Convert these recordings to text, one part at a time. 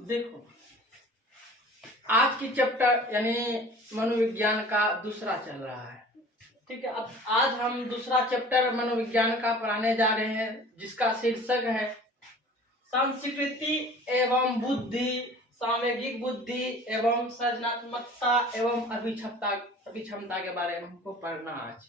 देखो, आज की चैप्टर यानी मनोविज्ञान का दूसरा चल रहा है। ठीक है, अब आज हम दूसरा चैप्टर मनोविज्ञान का पढ़ाने जा रहे हैं, जिसका शीर्षक है संस्कृति एवं बुद्धि, सामूहिक बुद्धि एवं सृजनात्मकता एवं अभिक्षमता के बारे में हमको पढ़ना आज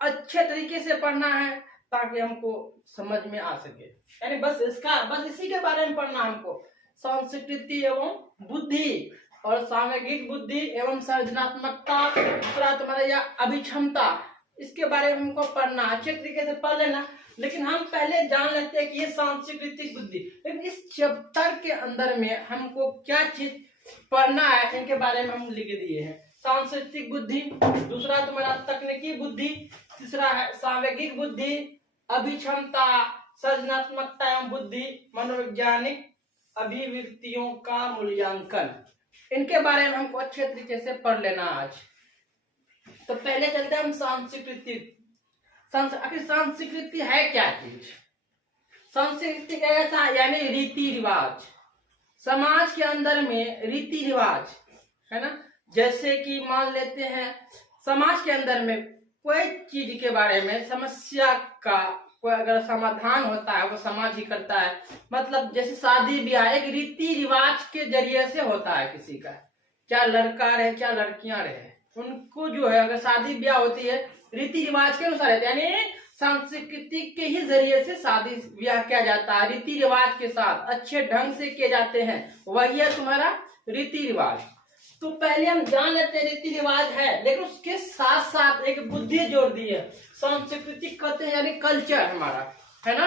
अच्छे तरीके से पढ़ना है, ताकि हमको समझ में आ सके। यानी बस इसी के बारे में पढ़ना हमको, संस्कृति एवं बुद्धि और सामूहिक बुद्धि एवं सृजनात्मकता, दूसरा तुम्हारा या अभिक्षमता, इसके बारे में हमको पढ़ना। अच्छे तरीके से पढ़ लेना। लेकिन हम पहले जान लेते हैं कि ये सांस्कृतिक बुद्धि, लेकिन इस चैप्टर के अंदर में हमको क्या चीज पढ़ना है, इनके बारे में हम लिख दिए हैं। सांस्कृतिक बुद्धि, दूसरा तुम्हारा तकनीकी बुद्धि, तीसरा है सामूहिक बुद्धि, अभिक्षमता, सृजनात्मकता एवं बुद्धि, मनोवैज्ञानिक अभिव्यक्तियों का मूल्यांकन, इनके बारे में हमको अच्छे तरीके से पढ़ लेना आज। तो पहले चलते हैं हम सांस्कृतिक। आखिर संस्कृति है क्या चीज? संस्कृति ऐसा यानी रीति रिवाज, समाज के अंदर में रीति रिवाज है ना। जैसे कि मान लेते हैं समाज के अंदर में कोई चीज के बारे में, समस्या का कोई अगर समाधान होता है वो समाज ही करता है। मतलब जैसे शादी ब्याह एक रीति रिवाज के जरिए से होता है किसी का, क्या लड़का रहे क्या लड़कियां रहे, उनको जो है अगर शादी ब्याह होती है रीति रिवाज के अनुसार रहते हैं, यानी संस्कृति के ही जरिए से शादी ब्याह किया जाता है, रीति रिवाज के साथ अच्छे ढंग से किए जाते हैं, वही है तुम्हारा रीति रिवाज। तो पहले हम जान लेते हैं रीति रिवाज है, लेकिन उसके साथ साथ एक बुद्धि जोड़ दी है। संस्कृति कहते हैं यानी कल्चर हमारा, है ना।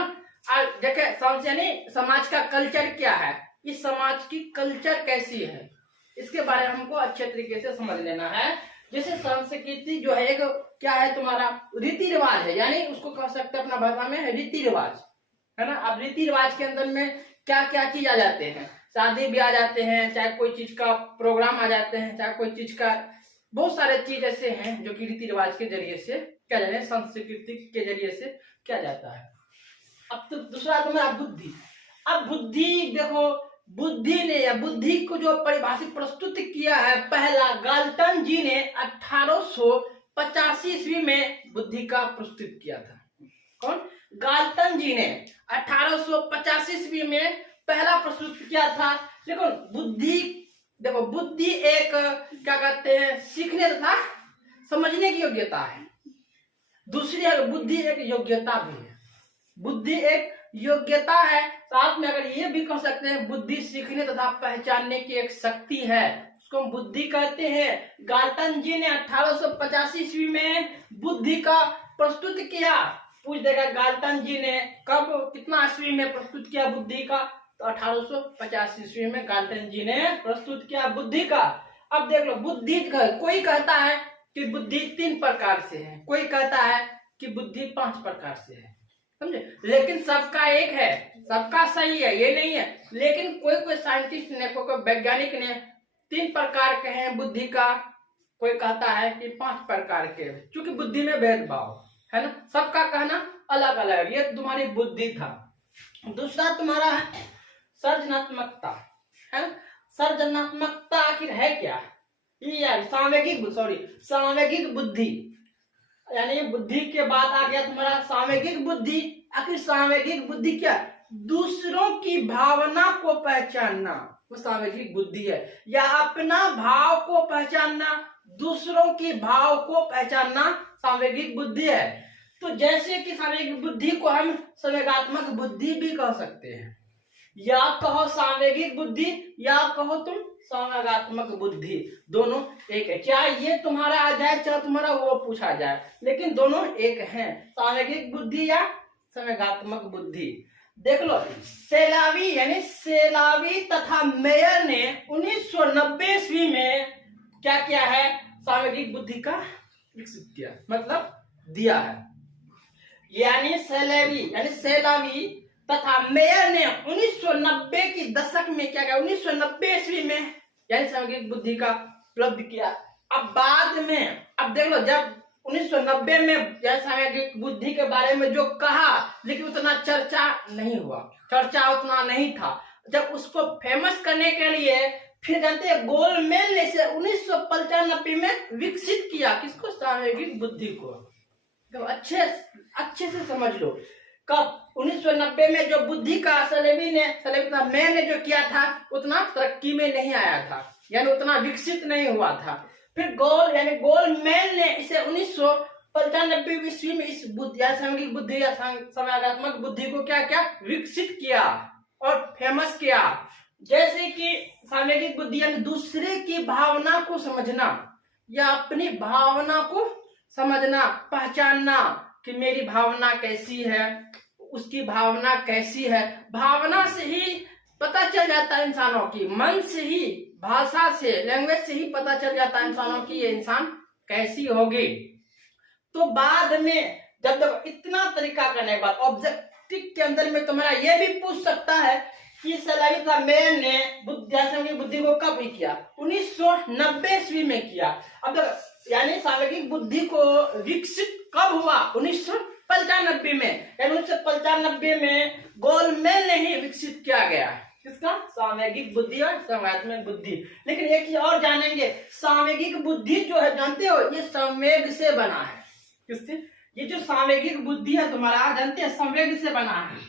देखे यानी समाज का कल्चर क्या है, इस समाज की कल्चर कैसी है, इसके बारे में हमको अच्छे तरीके से समझ लेना है। जैसे संस्कृति जो है एक क्या है तुम्हारा रीति रिवाज है, यानी उसको कह सकते हैं अपना भाषा में रीति रिवाज, है ना। अब रीति रिवाज के अंदर में क्या क्या चीज आ जाते हैं, शादी भी आ जाते हैं, चाहे कोई चीज का प्रोग्राम आ जाते हैं, चाहे कोई चीज का, बहुत सारे चीज ऐसे हैं जो कि रीति रिवाज के जरिए से क्या जाते हैं, संस्कृति के जरिए से क्या जाता है। अब तो दूसरा तुम्हारा बुद्धि। अब बुद्धि देखो, बुद्धि ने या बुद्धि को जो परिभाषित प्रस्तुत किया है, पहला गाल्टन जी ने 1885 ईस्वी में बुद्धि का प्रस्तुत किया था। कौन? गाल्टन जी ने 1885 ईस्वी में पहला प्रस्तुत किया था। लेकिन बुद्धि देखो, बुद्धि एक क्या कहते हैं, सीखने तथा समझने की योग्यता है। दूसरी बुद्धि एक योग्यता भी है, बुद्धि एक योग्यता है, साथ में अगर ये भी कह सकते हैं बुद्धि सीखने तथा पहचानने की एक शक्ति है, उसको हम बुद्धि कहते हैं। गाल्टन जी ने 1885 ईस्वी में बुद्धि का प्रस्तुत किया। पूछ देगा गाल्टन जी ने कब कितना ईस्वी में प्रस्तुत किया बुद्धि का, तो 1885 ईस्वी में गाल्टन जी ने प्रस्तुत किया बुद्धि का। अब देख लो, बुद्धि कोई कहता है कि बुद्धि 3 प्रकार से है, कोई कहता है कि बुद्धि 5 प्रकार से है, समझे। लेकिन सबका एक है, सबका सही है ये नहीं है, लेकिन कोई साइंटिस्ट ने, कोई वैज्ञानिक ने 3 प्रकार के हैं बुद्धि का, कोई कहता है कि 5 प्रकार के, क्योंकि बुद्धि में भेदभाव है ना, सबका कहना अलग अलग। ये तुम्हारी बुद्धि था। दूसरा तुम्हारा है सृजनात्मकता, है ना। सृजनात्मकता आखिर है क्या, ये यार सामूहिक बुद्धि, यानी बुद्धि के बाद आ गया तुम्हारा सामूहिक बुद्धि। आखिर सामूहिक बुद्धि क्या? दूसरों की भावना को पहचानना, वो सामूहिक बुद्धि है। या अपना भाव को पहचानना, दूसरों की भाव को पहचानना सामूहिक बुद्धि है। तो जैसे कि सामूहिक बुद्धि को हम संवेगात्मक बुद्धि भी कह सकते हैं, या कहो सामूहिक बुद्धि, या कहो तुम संवेगात्मक बुद्धि, दोनों एक है। चाहे ये तुम्हारा आ जाए, चाहे तुम्हारा वो पूछा जाए, लेकिन दोनों एक हैं, सामूहिक बुद्धि या संवेगात्मक बुद्धि। देख लो, सेलावी तथा मेयर ने 1990 ईस्वी में क्या किया है, सामूहिक बुद्धि का विकसित किया, मतलब दिया है। यानी सेलावी तथा मेयर ने 1990 की दशक में क्या किया, 1990 ईस्वी में यानी सामूहिक बुद्धि का उपलब्ध किया। अब बाद में, अब देख लो, जब 1990 में सामूहिक बुद्धि के बारे में जो कहा, लेकिन उतना चर्चा नहीं हुआ, चर्चा उतना नहीं था। जब उसको फेमस करने के लिए फिर जानते हैं गोलमेन ने इसे 1995 में विकसित किया। किसको? सामवेगिक बुद्धि को। तो अच्छे से समझ लो, कब? 1990 में जो बुद्धि का सलेवी मैन ने जो किया था उतना तरक्की में नहीं आया था, यानी उतना विकसित नहीं हुआ था। फिर गोलमैन ने इसे 1995 ईस्वी में इस बुद्धि या सामवेगिक बुद्धि या संवेगात्मक बुद्धि को क्या विकसित किया और फेमस किया। जैसे कि सामवेगिक बुद्धि यानी दूसरे की भावना को समझना या अपनी भावना को समझना, पहचानना कि मेरी भावना कैसी है, उसकी भावना कैसी है। भावना से ही पता चल जाता है इंसानों की, मन से ही, भाषा से, लैंग्वेज से ही पता चल जाता है इंसानों की ये इंसान कैसी होगी। तो बाद में जब इतना तरीका करने के बाद ऑब्जेक्टिव के अंदर में तुम्हारा ये भी पूछ सकता है कि सलावी मैन ने बुद्धि को कब ही किया? 1990 ईस्वी में किया। अब यानी सामवेगिक बुद्धि को विकसित कब हुआ? 1995 में, यानी 1995 में गोलमैन ने ही विकसित किया गया। किसका? सामवेगिक बुद्धि और संवेगात्मक बुद्धि। लेकिन एक चीज और जानेंगे, सामवेगिक बुद्धि जो है जानते हो ये संवेग से बना है। किससे? ये जो सामवेगिक बुद्धि है तुम्हारा, जानते हैं संवेग से बना है।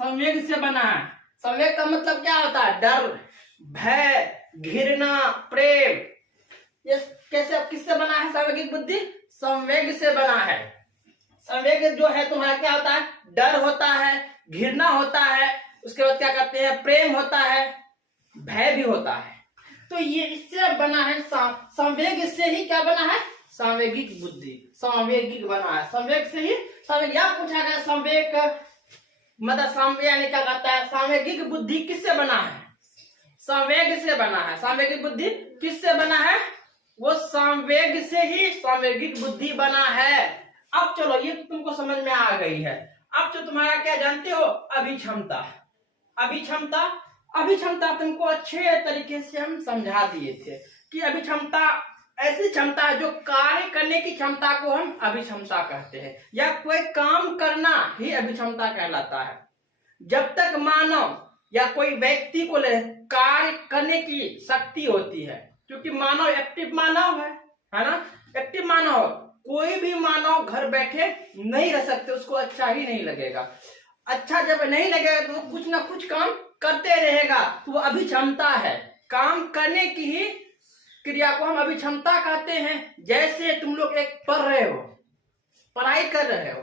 संवेग से बना है। संवेग का मतलब क्या होता है? डर, भय, घृणा, प्रेम। ये कैसे, किससे बना है सामवेगिक बुद्धि? संवेग से बना है। संवेग जो है तुम्हारा क्या होता है? डर होता है, घृणा होता है, उसके बाद क्या कहते हैं? प्रेम होता है, भय भी होता है। तो ये इससे बना है। संवेग से ही क्या बना है? सामवेगिक बुद्धि, सामवेगिक बना है। संवेग से ही या पूछा गया संवेग मतलब संवेग यानी क्या कहता है? सामवेगिक बुद्धि किससे बना है? संवेग से बना है। सामवेगिक बुद्धि किससे बना है? वो संवेग से ही सामवेगिक बुद्धि बना है। अब चलो ये तुमको समझ में आ गई है। अब जो तुम्हारा क्या जानते हो? अभिक्षमता। अभिक्षमता तुमको अच्छे तरीके से हम समझा दिए थे कि अभिक्षमता ऐसी क्षमता है जो कार्य करने की क्षमता को हम अभिक्षमता कहते हैं, या कोई काम करना ही अभिक्षमता कहलाता है। जब तक मानव या कोई व्यक्ति को कार्य करने की शक्ति होती है, क्योंकि मानव एक्टिव मानव है ना, एक्टिव मानव। कोई भी मानव घर बैठे नहीं रह सकते, उसको अच्छा ही नहीं लगेगा। अच्छा जब नहीं लगेगा तो कुछ ना कुछ काम करते रहेगा, तो वो अभिक्षमता है। काम करने की ही क्रिया को हम अभिक्षमता कहते हैं। जैसे तुम लोग एक पढ़ रहे हो, पढ़ाई कर रहे हो।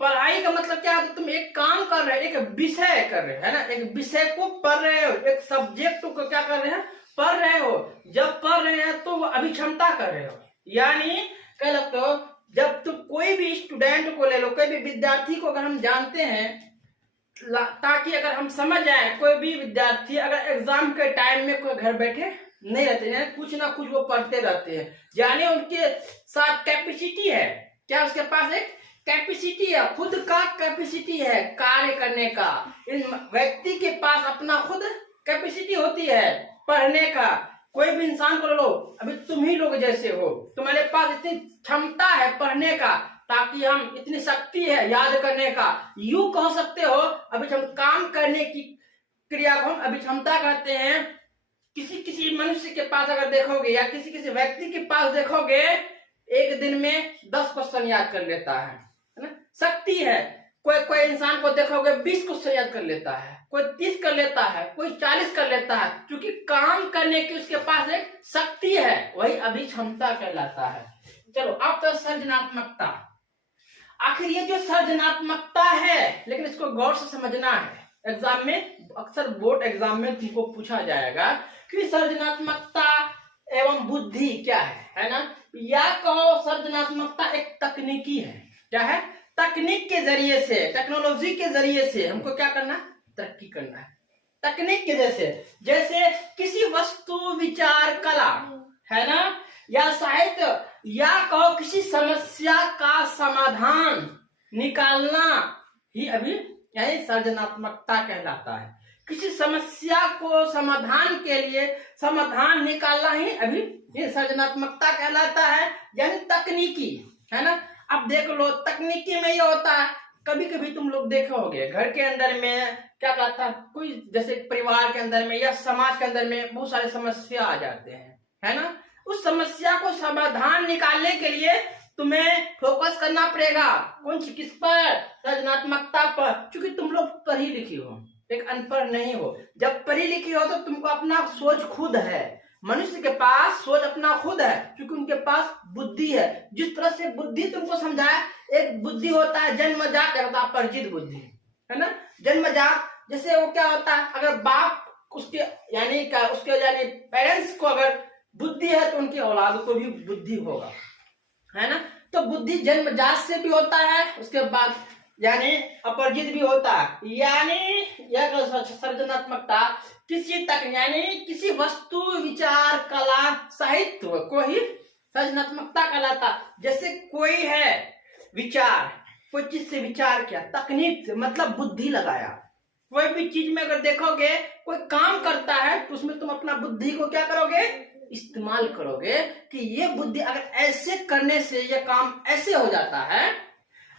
पढ़ाई का मतलब क्या है? तुम एक काम कर रहे हो, एक विषय कर रहे हो, है ना, एक विषय को पढ़ रहे हो, एक सब्जेक्ट को क्या कर रहे हैं? पढ़ रहे हो। जब पढ़ रहे हैं तो वो अभिक्षमता कर रहे हो। यानी कह लगते हो, जब तुम कोई भी स्टूडेंट को ले लो, कोई भी विद्यार्थी को अगर हम जानते हैं, ताकि अगर हम समझ जाए, कोई भी विद्यार्थी अगर एग्जाम के टाइम में कोई घर बैठे नहीं रहते हैं, कुछ ना कुछ वो पढ़ते रहते हैं, यानी उनके साथ कैपेसिटी है। क्या उसके पास एक कैपेसिटी है, खुद का कैपेसिटी है कार्य करने का। इन व्यक्ति के पास अपना खुद कैपेसिटी होती है पढ़ने का। कोई भी इंसान को लो, अभी तुम ही लोग जैसे हो, तुम्हारे पास इतनी क्षमता है पढ़ने का, ताकि हम इतनी शक्ति है याद करने का। यूं कह सकते हो अभिक्षम काम करने की क्रिया को हम अभिक्षमता कहते हैं। किसी मनुष्य के पास अगर देखोगे या किसी व्यक्ति के पास देखोगे, एक दिन में 10 क्वेश्चन याद कर लेता है ना, शक्ति है। कोई इंसान को देखोगे 20 क्वेश्चन याद कर लेता है, कोई 30 कर लेता है, कोई 40 कर लेता है, क्योंकि काम करने की उसके पास एक शक्ति है, वही अभिक्षमता कहलाता है। चलो अब तो सृजनात्मकता। आखिर ये जो सृजनात्मकता है, लेकिन इसको गौर से समझना है। एग्जाम में अक्सर बोर्ड एग्जाम में तुमको पूछा जाएगा कि सृजनात्मकता एवं बुद्धि क्या है ना, या कहो सृजनात्मकता एक तकनीकी है। क्या है? तकनीक के जरिए से, टेक्नोलॉजी के जरिए से हमको क्या करना है? तरक्की करना है। तकनीक के जैसे किसी वस्तु, विचार, कला, है ना, या साहित्य, या कहो किसी समस्या का समाधान निकालना ही अभी यही सृजनात्मकता कहलाता है। किसी समस्या को समाधान के लिए समाधान निकालना ही अभी ये सृजनात्मकता कहलाता है, यानी तकनीकी, है ना। अब देख लो, तकनीकी में ये होता है कभी कभी तुम लोग देखे होगे घर के अंदर में क्या कहता है, कोई जैसे परिवार के अंदर में या समाज के अंदर में बहुत सारे समस्या आ जाते हैं, है ना। उस समस्या को समाधान निकालने के लिए तुम्हें फोकस करना पड़ेगा किस पर, सृजनात्मकता पर, क्योंकि तुम लोग पढ़ी लिखी हो, एक अनपढ़ नहीं हो। जब पढ़ी लिखी हो तो तुमको अपना सोच खुद है, मनुष्य के पास सोच अपना खुद है, क्योंकि उनके पास बुद्धि है। जिस तरह से बुद्धि तुमको समझाया, एक बुद्धि होता है जन्मजात, एक होता है अपरिचित बुद्धि, है ना। जन्मजात जैसे वो क्या होता है, अगर बाप उसके यानी पेरेंट्स को अगर बुद्धि है तो उनकी औलाद को भी बुद्धि होगा, है ना। तो बुद्धि जन्मजात से भी होता है, उसके बाद यानी अपरिचित भी होता है। यानी यह सृजनात्मकता किसी तक यानी किसी वस्तु, विचार, कला, साहित्य को ही सृजनात्मकता कहलाता। जैसे कोई है विचार, कोई चीज से विचार किया, तकनीक से मतलब बुद्धि लगाया। कोई भी चीज में अगर देखोगे कोई काम करता है तो उसमें तुम अपना बुद्धि को क्या करोगे, इस्तेमाल करोगे कि ये बुद्धि अगर ऐसे करने से ये काम ऐसे हो जाता है,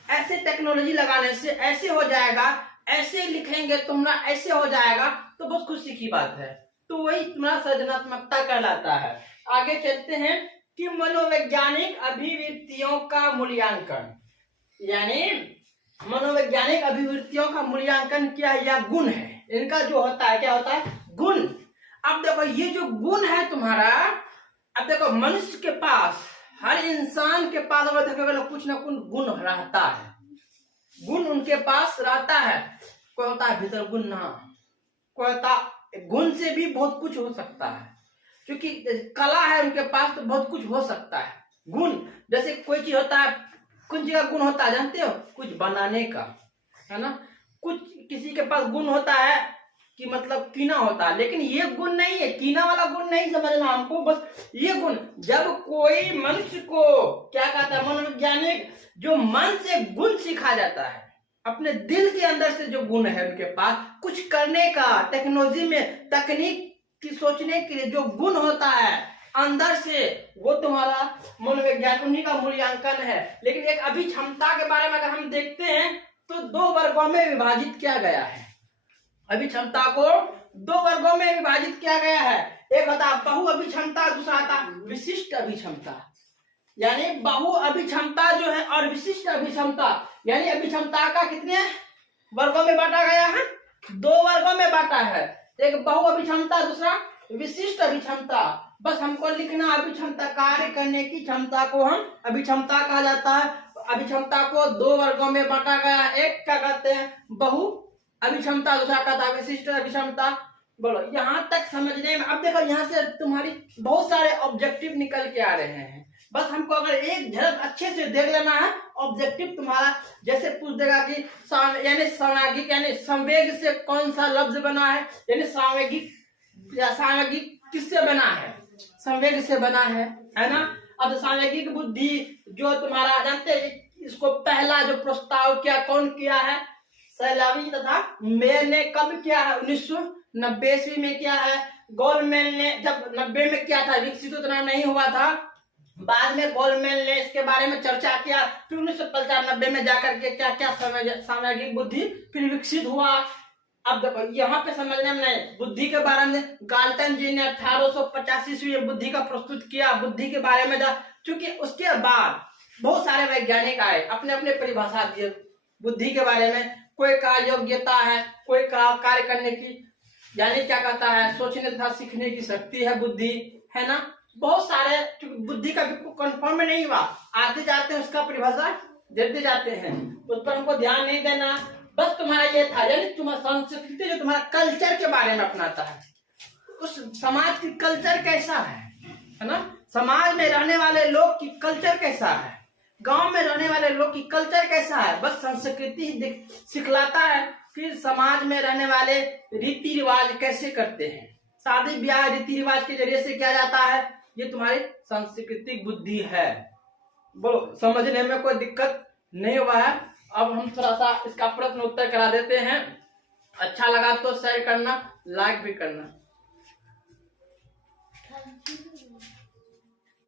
ऐसे टेक्नोलॉजी लगाने से ऐसे हो जाएगा, ऐसे लिखेंगे तुम्हारा ऐसे हो जाएगा, तो बहुत खुशी की बात है। तो वही तुम्हारा सृजनात्मकता कहलाता है। आगे चलते हैं कि मनोवैज्ञानिक अभिवृत्तियों का मूल्यांकन, यानी मनोवैज्ञानिक अभिवृत्तियों का मूल्यांकन क्या है, या गुण है इनका जो होता है, क्या होता है, गुण। अब देखो ये जो गुण है तुम्हारा, अब देखो मनुष्य के पास, हर इंसान के पास अगर देखोगे ना कुछ ना कुछ गुण रहता है, गुण उनके पास रहता है। कोई होता है भीतर गुण ना, कोई होता गुण से भी बहुत कुछ हो सकता है, क्योंकि कला है उनके पास तो बहुत कुछ हो सकता है। गुण जैसे कोई चीज होता है, कुछ जगह गुण होता है जानते हो, कुछ बनाने का, है ना। कुछ किसी के पास गुण होता है कि मतलब कीना होता है, लेकिन ये गुण नहीं है, कीना वाला गुण नहीं समझना हमको, बस ये गुण। जब कोई मनुष्य को क्या कहता है, मनोवैज्ञानिक जो मन से गुण सिखा जाता है, अपने दिल के अंदर से जो गुण है उनके पास कुछ करने का, टेक्नोलॉजी में तकनीक की सोचने के लिए जो गुण होता है अंदर से, वो तुम्हारा मनोविज्ञान, उन्हीं का मूल्यांकन है। लेकिन एक अभिक्षमता के बारे में अगर हम देखते हैं तो 2 वर्गों में विभाजित किया गया है। अभिक्षमता को 2 वर्गों में विभाजित किया गया है। एक होता है बहु अभिक्षमता, दूसरा होता विशिष्ट अभिक्षमता। यानी बहु अभिक्षमता जो है और विशिष्ट अभिक्षमता, यानी अभिक्षमता का कितने वर्गों में बांटा गया है, 2 वर्गों में बांटा है। एक बहु अभिक्षमता, दूसरा विशिष्ट अभिक्षमता। बस हमको लिखना, अभिक्षमता कार्य करने की क्षमता को हम अभिक्षमता कहा जाता है। अभिक्षमता को 2 वर्गों में बांटा गया, एक क्या कहते हैं बहु अभिक्षमता, दूसरा कहता है विशिष्ट अभिक्षमता। बोलो यहाँ तक समझने में। अब देखो यहाँ से तुम्हारी बहुत सारे ऑब्जेक्टिव निकल के आ रहे हैं, बस हमको अगर एक झलक अच्छे से देख लेना है। ऑब्जेक्टिव तुम्हारा जैसे पूछ देगा कि यानी सामयिक यानी संवेग से कौन सा लफ्ज बना है, यानी सामयिक या सामयिक किससे बना है, संवेग से बना है ना। अब सामयिक बुद्धि जो तुम्हारा जानते हैं, इसको पहला जो प्रस्ताव किया कौन किया है, सैलावी तथा मेयर ने कब किया है, 1990 ईस्वी में किया है। गोलमेन ने जब 90 में किया था, विकसित उतना नहीं हुआ था, बाद में गोलमेन ने इसके बारे में चर्चा किया, फिर 1995 में जाकर के क्या क्या सामयिक बुद्धि फिर विकसित हुआ। अब देखो यहाँ पे समझने में नहीं, बुद्धि के बारे में गाल्टन जी ने 1885 ईस्वी में बुद्धि का प्रस्तुत किया, बुद्धि के बारे में क्योंकि उसके बाद बहुत सारे वैज्ञानिक आए, अपने अपने परिभाषा दिए बुद्धि के बारे में। कोई का योग्यता है, कोई का कार्य करने की, यानी क्या कहता है सोचने तथा सीखने की शक्ति है बुद्धि, है ना। बहुत सारे बुद्धि का कंफर्म नहीं हुआ, आते जाते हैं उसका परिभाषा देते जाते हैं, उस पर हमको ध्यान नहीं देना। बस तुम्हारा ये था, यानी तुम्हारा संस्कृति जो तुम्हारा कल्चर के बारे में अपनाता है, उस समाज की कल्चर कैसा है ना। समाज में रहने वाले लोग की कल्चर कैसा है, गांव में रहने वाले लोग की कल्चर कैसा है, बस संस्कृति ही सिखलाता है। फिर समाज में रहने वाले रीति रिवाज कैसे करते हैं, शादी ब्याह रीति रिवाज के जरिए से किया जाता है, ये तुम्हारी सांस्कृतिक बुद्धि है। बोलो समझने में कोई दिक्कत नहीं हुआ है। अब हम थोड़ा सा इसका प्रश्न उत्तर करा देते हैं। अच्छा लगा तो शेयर करना, लाइक भी करना।